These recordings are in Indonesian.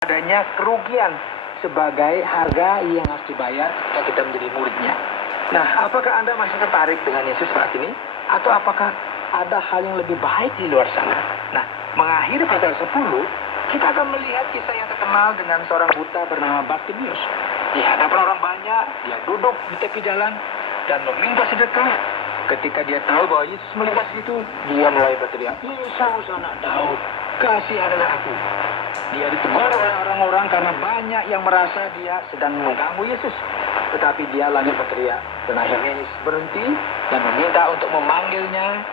adanya kerugian sebagai harga yang harus dibayar ketika kita menjadi muridnya. Nah, apakah Anda masih tertarik dengan Yesus saat ini? Atau apakah ada hal yang lebih baik di luar sana? Nah, mengakhiri pasal 10, kita akan melihat kisah yang terkenal dengan seorang buta bernama Bartimius. Di hadapan orang banyak, dia duduk di tepi jalan dan meminta sedekah. Ketika dia tahu bahwa Yesus melintas itu, dia mulai berteriak, "Yesus, anak Daud, kasihanilah aku." Dia ditegur oleh orang-orang karena banyak yang merasa dia sedang mengganggu Yesus. Tetapi dia lanjut berteriak. Dan akhirnya Yesus berhenti dan meminta untuk memanggilnya.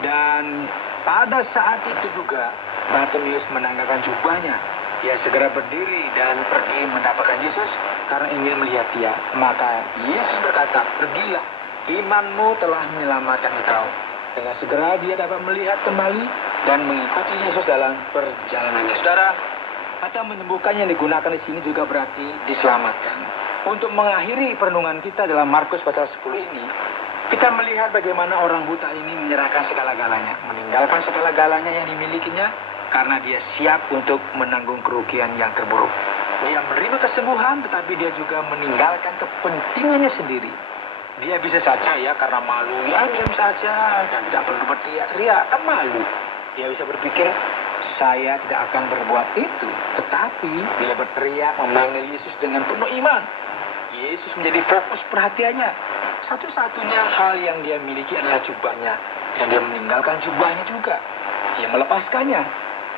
Dan pada saat itu juga Bartimius menanggalkan jubahnya. Dia segera berdiri dan pergi mendapatkan Yesus karena ingin melihat dia. Maka Yesus berkata, "Pergilah, imanmu telah menyelamatkan engkau." Dengan segera dia dapat melihat kembali dan mengikuti Yesus dalam perjalanannya. Saudara, kata menyembuhkan yang digunakan di sini juga berarti diselamatkan. Untuk mengakhiri perenungan kita dalam Markus pasal 10 ini, kita melihat bagaimana orang buta ini menyerahkan segala-galanya, meninggalkan segala-galanya yang dimilikinya karena dia siap untuk menanggung kerugian yang terburuk. Dia menerima kesembuhan, tetapi dia juga meninggalkan kepentingannya sendiri. Dia bisa saja karena malu, diam saja dan tidak perlu berteriak-teriak, kan malu. Dia bisa berpikir, saya tidak akan berbuat itu. Tetapi dia berteriak memanggil Yesus dengan penuh iman. Yesus menjadi fokus perhatiannya. Satu-satunya hal yang dia miliki adalah jubahnya. Dan dia meninggalkan jubahnya juga. Dia melepaskannya.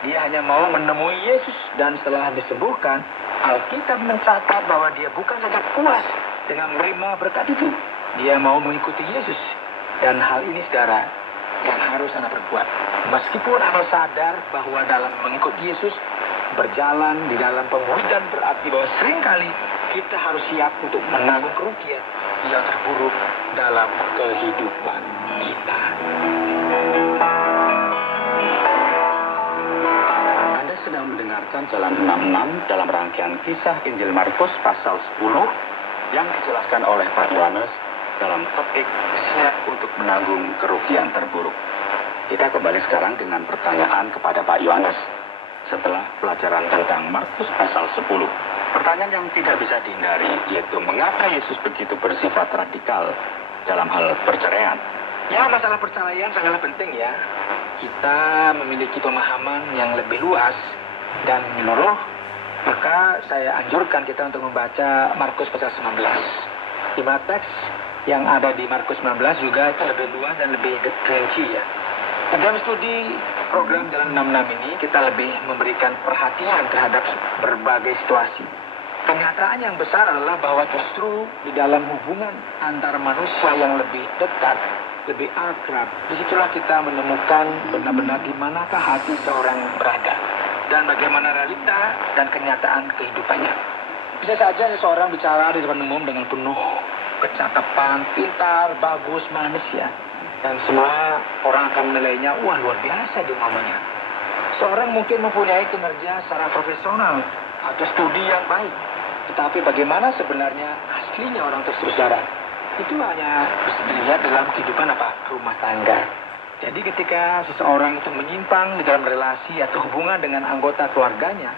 Dia hanya mau menemui Yesus. Dan setelah disembuhkan, Alkitab mencatat bahwa dia bukan saja puas dengan menerima berkat itu. Dia mau mengikuti Yesus. Dan hal ini, saudara, yang harus Anda perbuat. Meskipun Anda sadar bahwa dalam mengikuti Yesus, berjalan di dalam pemuridan berarti bahwa seringkali kita harus siap untuk menanggung kerugian yang terburuk dalam kehidupan kita. Anda sedang mendengarkan Jalan 66 dalam rangkaian kisah Injil Markus pasal 10 yang dijelaskan oleh Pak Yohanes dalam topik siap untuk menanggung kerugian terburuk. Kita kembali sekarang dengan pertanyaan kepada Pak Yohanes setelah pelajaran tentang Markus pasal 10. Pertanyaan yang tidak bisa dihindari yaitu mengapa Yesus begitu bersifat radikal dalam hal perceraian. Ya, masalah perceraian sangatlah penting ya. Kita memiliki pemahaman yang lebih luas dan menyeluruh, maka saya anjurkan kita untuk membaca Markus pasal 19. Di teks yang ada di Markus 19 juga itu lebih luas dan lebih rinci ya. Dalam studi program Jalan 66 ini, kita lebih memberikan perhatian terhadap berbagai situasi. Kenyataan yang besar adalah bahwa justru di dalam hubungan antara manusia yang lebih dekat, lebih akrab, disitulah kita menemukan benar-benar di manakah hati seorang berada dan bagaimana realita dan kenyataan kehidupannya. Bisa saja seseorang bicara di depan umum dengan penuh kecakapan, pintar, bagus, manis ya. Dan semua orang akan menilainya, wah luar biasa dia ngomongnya. Seorang mungkin mempunyai kinerja secara profesional atau studi yang baik. Tetapi bagaimana sebenarnya aslinya orang tersebut, saudara? Itu hanya bisa dilihat dalam kehidupan rumah tangga. Jadi ketika seseorang itu menyimpang di dalam relasi atau hubungan dengan anggota keluarganya,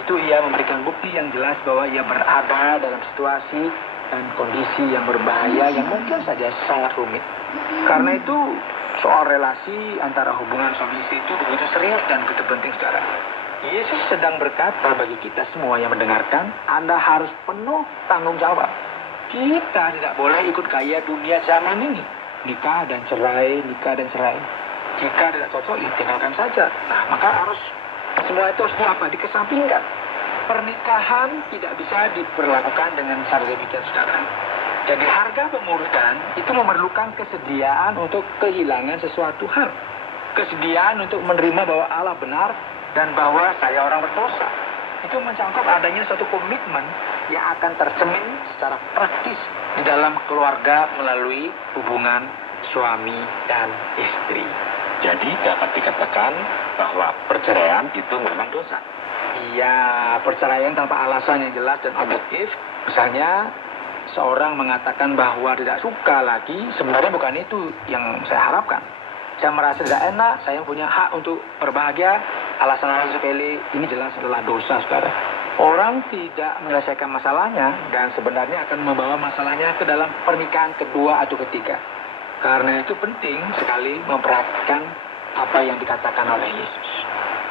itu ia memberikan bukti yang jelas bahwa ia berada dalam situasi dan kondisi yang berbahaya yang mungkin saja sangat rumit. Karena itu soal relasi antara hubungan suami istri itu begitu serius dan begitu penting, saudara. Yesus sedang berkata bagi kita semua yang mendengarkan, Anda harus penuh tanggung jawab. Kita tidak boleh ikut gaya dunia zaman ini. Nikah dan cerai, nikah dan cerai. Jika tidak cocok, tinggalkan saja. Nah, maka harus semua itu harus dikesampingkan. Pernikahan tidak bisa diperlakukan dengan cara demikian, saudara. Jadi harga pemuridan itu memerlukan kesediaan untuk kehilangan sesuatu hal. Kesediaan untuk menerima bahwa Allah benar dan bahwa saya orang berdosa. Itu mencakup adanya suatu komitmen yang akan tercermin secara praktis di dalam keluarga melalui hubungan suami dan istri. Jadi dapat dikatakan bahwa perceraian itu memang dosa. Iya, perceraian tanpa alasan yang jelas dan objektif. Misalnya seorang mengatakan bahwa tidak suka lagi, sebenarnya bukan itu yang saya harapkan. Saya merasa tidak enak, saya punya hak untuk berbahagia, alasan-alasan sepele ini jelas adalah dosa, saudara. Orang tidak menyelesaikan masalahnya dan sebenarnya akan membawa masalahnya ke dalam pernikahan kedua atau ketiga. Karena itu penting sekali memperhatikan apa yang dikatakan oleh Yesus.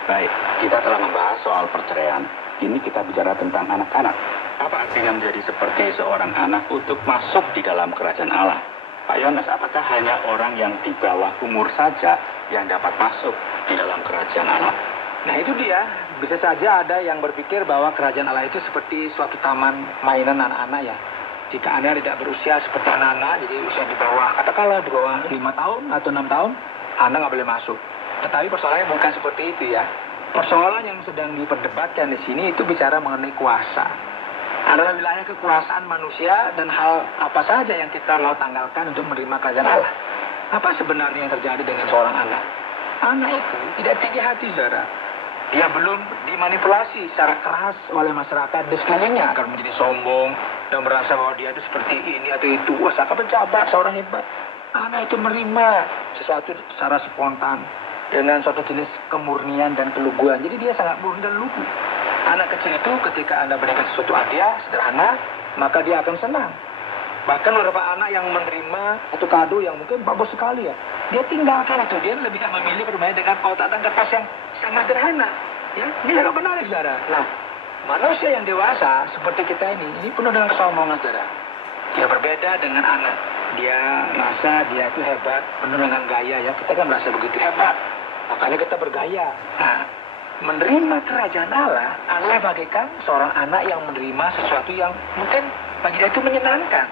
Baik, kita telah membahas soal perceraian. Kini kita bicara tentang anak-anak. Apa artinya menjadi seperti seorang anak untuk masuk di dalam kerajaan Allah? Pak Yohanes, apakah hanya orang yang di bawah umur saja yang dapat masuk di dalam kerajaan Allah? Nah itu dia, bisa saja ada yang berpikir bahwa kerajaan Allah itu seperti suatu taman mainan anak-anak ya. Jika Anda tidak berusia seperti anak-anak, jadi usia di bawah, katakanlah di bawah 5 tahun atau 6 tahun, Anda nggak boleh masuk. Tetapi persoalannya bukan seperti itu ya. Persoalan yang sedang diperdebatkan di sini itu bicara mengenai kuasa. Adalah wilayah kekuasaan manusia dan hal apa saja yang kita mau tanggalkan untuk menerima kerajaan Allah. Apa sebenarnya yang terjadi dengan seorang anak? Anak itu tidak tinggi hati, saudara. Dia belum dimanipulasi secara keras oleh masyarakat di sekelilingnya agar menjadi sombong dan merasa bahwa dia itu seperti ini atau itu. Wah, seakan pejabat, seorang hebat. Anak itu menerima sesuatu secara spontan dengan suatu jenis kemurnian dan keluguan. Jadi dia sangat murni dan lugu. Anak kecil itu ketika Anda berikan sesuatu hadiah sederhana, maka dia akan senang. Bahkan beberapa anak yang menerima satu kado yang mungkin bagus sekali ya, dia tinggalkan itu. Dia lebih memilih bermain dengan kotak dan kertas yang sangat sederhana. Ya, ini sangat benar, saudara. Nah, manusia yang dewasa seperti kita ini penuh dengan kesombongan, saudara. Dia berbeda dengan anak. Dia merasa dia itu hebat, penuh dengan gaya ya. Kita kan merasa begitu hebat, makanya kita bergaya. Nah, menerima kerajaan Allah adalah bagaikan seorang anak yang menerima sesuatu yang mungkin bagi dia itu menyenangkan.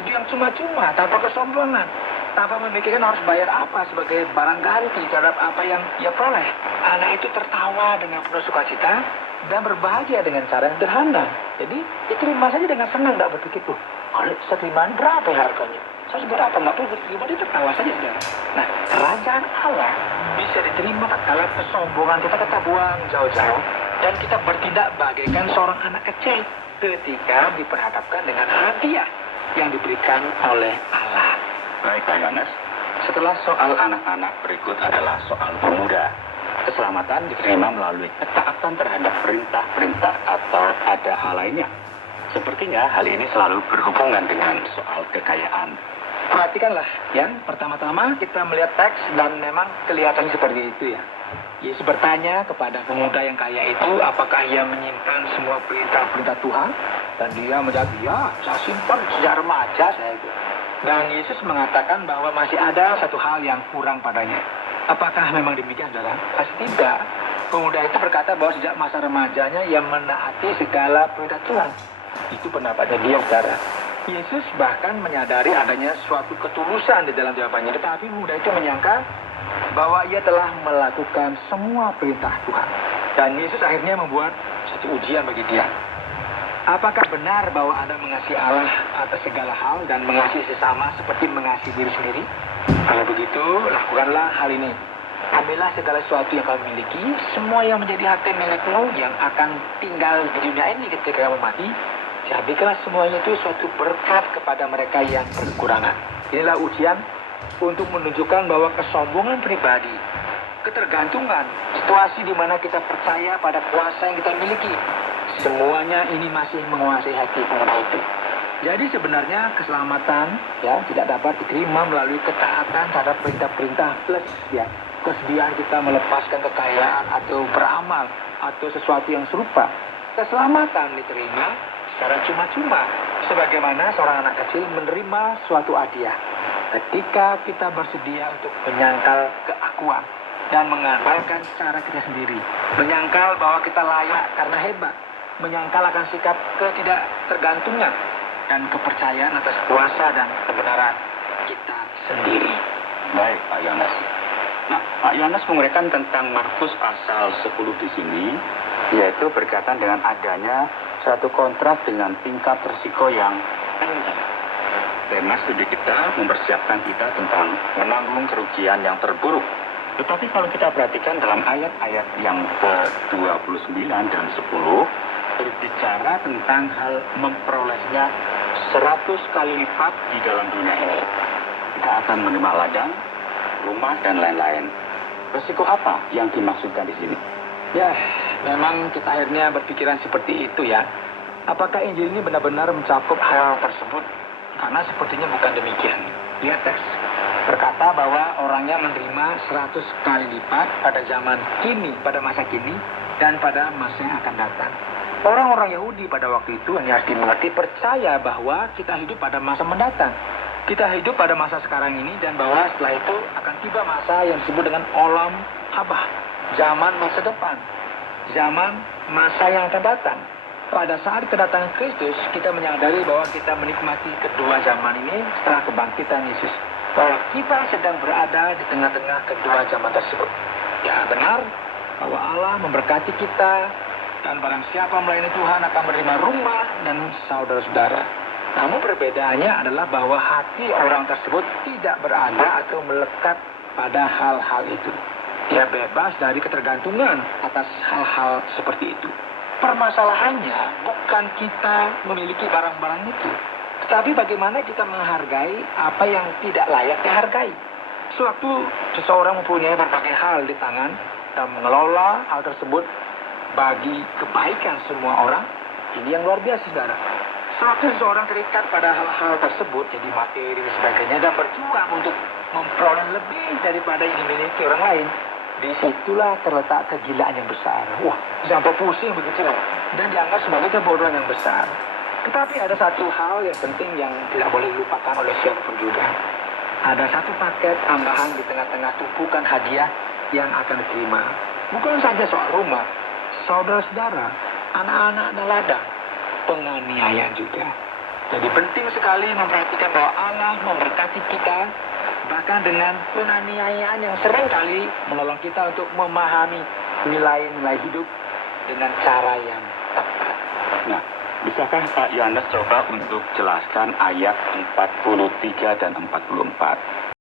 Itu yang cuma-cuma, tanpa kesombongan, tanpa memikirkan harus bayar apa sebagai barang ganti terhadap apa yang dia peroleh. Anak itu tertawa dengan penuh sukacita dan berbahagia dengan cara yang sederhana. Jadi, diterima saja dengan senang, tidak berpikir, tuh, kalau seterimaan berapa ya harganya? Saya berapa? Nggak perlu diterima, dia tertawa saja, saudara. Nah, kerajaan Allah bisa diterima kalau kesombongan kita buang jauh-jauh dan kita bertindak bagaikan seorang anak kecil ketika diperhadapkan dengan hadiah yang diberikan oleh Allah. Baik, Pak Yohanes. Setelah soal anak-anak, berikut adalah soal pemuda. Keselamatan diterima melalui ketaatan terhadap perintah-perintah atau ada hal lainnya. Sepertinya hal ini selalu berhubungan dengan soal kekayaan. Perhatikanlah, ya. Pertama-tama kita melihat teks dan memang kelihatan seperti itu ya. Yesus bertanya kepada pemuda yang kaya itu, apakah ia menyimpan semua perintah-perintah Tuhan? Dan dia menjawab, ya, saya simpan sejak remaja saya itu. Dan Yesus mengatakan bahwa masih ada satu hal yang kurang padanya. Apakah memang demikian, saudara? Pasti tidak. Pemuda itu berkata bahwa sejak masa remajanya ia menaati segala perintah Tuhan. Itu pendapatnya dia, saudara. Yesus bahkan menyadari adanya suatu ketulusan di dalam jawabannya. Tetapi pemuda itu menyangka bahwa ia telah melakukan semua perintah Tuhan. Dan Yesus akhirnya membuat satu ujian bagi dia. Apakah benar bahwa Anda mengasihi Allah atas segala hal dan mengasihi sesama seperti mengasihi diri sendiri? Kalau begitu, lakukanlah hal ini. Ambillah segala sesuatu yang kamu miliki, semua yang menjadi harta milikmu yang akan tinggal di dunia ini ketika kamu mati. Jadikanlah semuanya itu suatu berkat kepada mereka yang berkekurangan. Inilah ujian untuk menunjukkan bahwa kesombongan pribadi, ketergantungan, situasi di mana kita percaya pada kuasa yang kita miliki, semuanya ini masih menguasai hati pemuda itu. Jadi sebenarnya keselamatan ya tidak dapat diterima melalui ketaatan terhadap perintah-perintah plus ya kesediaan kita melepaskan kekayaan atau beramal atau sesuatu yang serupa. Keselamatan diterima secara cuma-cuma, sebagaimana seorang anak kecil menerima suatu hadiah. Ketika kita bersedia untuk menyangkal keakuan dan mengandalkan cara kita sendiri, menyangkal bahwa kita layak karena hebat, menyangkal akan sikap ketidaktergantungan dan kepercayaan atas kuasa dan kebenaran kita sendiri. Baik, Pak Yohanes. Nah, Pak Yohanes menguraikan tentang Markus pasal 10 di sini, yaitu berkaitan dengan adanya satu kontrak dengan tingkat risiko yang tinggi. Tema studi kita mempersiapkan kita tentang menanggung kerugian yang terburuk. Tetapi kalau kita perhatikan dalam ayat-ayat yang ke-29 dan 10, berbicara tentang hal memperolehnya 100 kali lipat di dalam dunia ini. Kita akan menerima ladang, rumah, dan lain-lain. Risiko apa yang dimaksudkan di sini? Ya, memang kita akhirnya berpikiran seperti itu ya. Apakah Injil ini benar-benar mencakup hal tersebut? Karena sepertinya bukan demikian. Lihat teks. Berkata bahwa orangnya menerima 100 kali lipat pada zaman kini, pada masa kini, dan pada masa yang akan datang. Orang-orang Yahudi pada waktu itu hanya harus dimengerti percaya bahwa kita hidup pada masa mendatang. Kita hidup pada masa sekarang ini dan bahwa setelah itu akan tiba masa yang disebut dengan olam habah. Zaman masa depan, zaman masa yang akan datang. Pada saat kedatangan Kristus, kita menyadari bahwa kita menikmati kedua zaman ini setelah kebangkitan Yesus. Bahwa kita sedang berada di tengah-tengah kedua zaman tersebut. Ya, benar bahwa Allah memberkati kita dan barang siapa melayani Tuhan akan menerima rumah dan saudara-saudara. Namun perbedaannya adalah bahwa hati orang tersebut tidak berada atau melekat pada hal-hal itu. Dia bebas dari ketergantungan atas hal-hal seperti itu. Permasalahannya bukan kita memiliki barang-barang itu, tetapi bagaimana kita menghargai apa yang tidak layak dihargai. Sewaktu seseorang mempunyai berbagai hal di tangan dan mengelola hal tersebut bagi kebaikan semua orang, ini yang luar biasa, saudara. Sewaktu seseorang terikat pada hal-hal tersebut, jadi materi dan sebagainya, dan berjuang untuk memperoleh lebih daripada yang dimiliki orang lain, disitulah terletak kegilaan yang besar. Wah, sampai pusing begitu loh. Dan dianggap sebagai kebodohan yang besar. Tetapi ada satu hal yang penting yang tidak boleh dilupakan oleh siapapun juga. Ada satu paket tambahan di tengah-tengah tumpukan hadiah yang akan diterima. Bukan saja soal rumah, saudara-saudara, anak-anak dan ladang, penganiayaan juga. Jadi penting sekali memperhatikan bahwa Allah memberkati kita bahkan dengan penganiayaan yang sering kali menolong kita untuk memahami nilai-nilai hidup dengan cara yang tepat. Nah, bisakah Pak Yohanes coba untuk jelaskan ayat 43 dan 44?